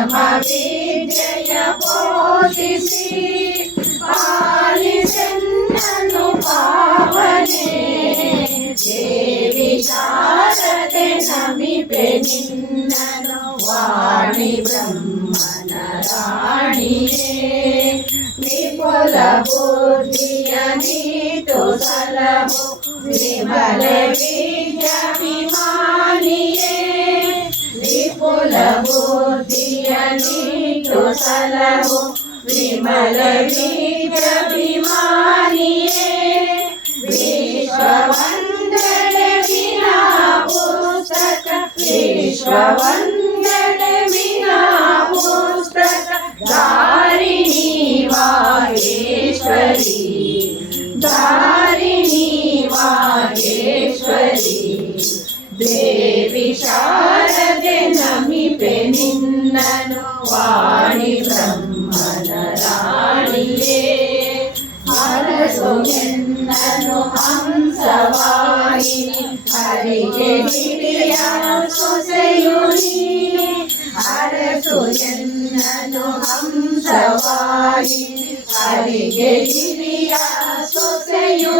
ಪರಮ ವಿದ್ಯೆಯ ಬೋಧಿಸಿ ಪಾಲಿಸೆನ್ನನು ಪಾವನೆ ದೇವಿ ಶಾರದೆ ನಮಿಪೆ ನಿನ್ನನು ವಾಣಿ ಬ್ರಹ್ಮನ ರಾಣಿಯೇ ವಿಪುಲ ಬುದ್ಧಿಯ ನೀತು ಸಲಹು ವಿಮಲ ವಿದ್ಯಾಭಿಮಾನಿಯೇ ವಿಪುಲ ಬುದ್ಧಿಯ ನೀತು ಸಲಹು ವಿಮಲ ವಿದ್ಯಾಭಿಮಾನಿಯೇ ವಿಶ್ವವಂದನೆ ವಿನಾ ಪುಸ್ತಕ ವಿಶ್ವವಂದನೆ ವಿನಾ ಪುಸ್ತಕ ಧಾರಿಣಿ ವಾಗೇಶ್ವರಿ ಧಾರಿಣಿ ವಾಗೇಶ್ವರಿ ದೇವಿ ಶಾರದೆ ನಮಿಪೆ ನಿನ್ನನು ವಾಣಿ ಬ್ರಹ್ಮನ ರಾಣಿಯೇ ಹರಸು ಎನ್ನನು ಹಂಸವಾಹಿನಿ ಹರಿಗೆ ಗಿರಿಯ ಸೊಸೆಯು ನೀನೆ ಹರಸು ಎನ್ನನು ಹಂಸವಾಹಿನಿ ಹರಿಗೆ ಗಿರಿಯ ಸೊಸೆಯು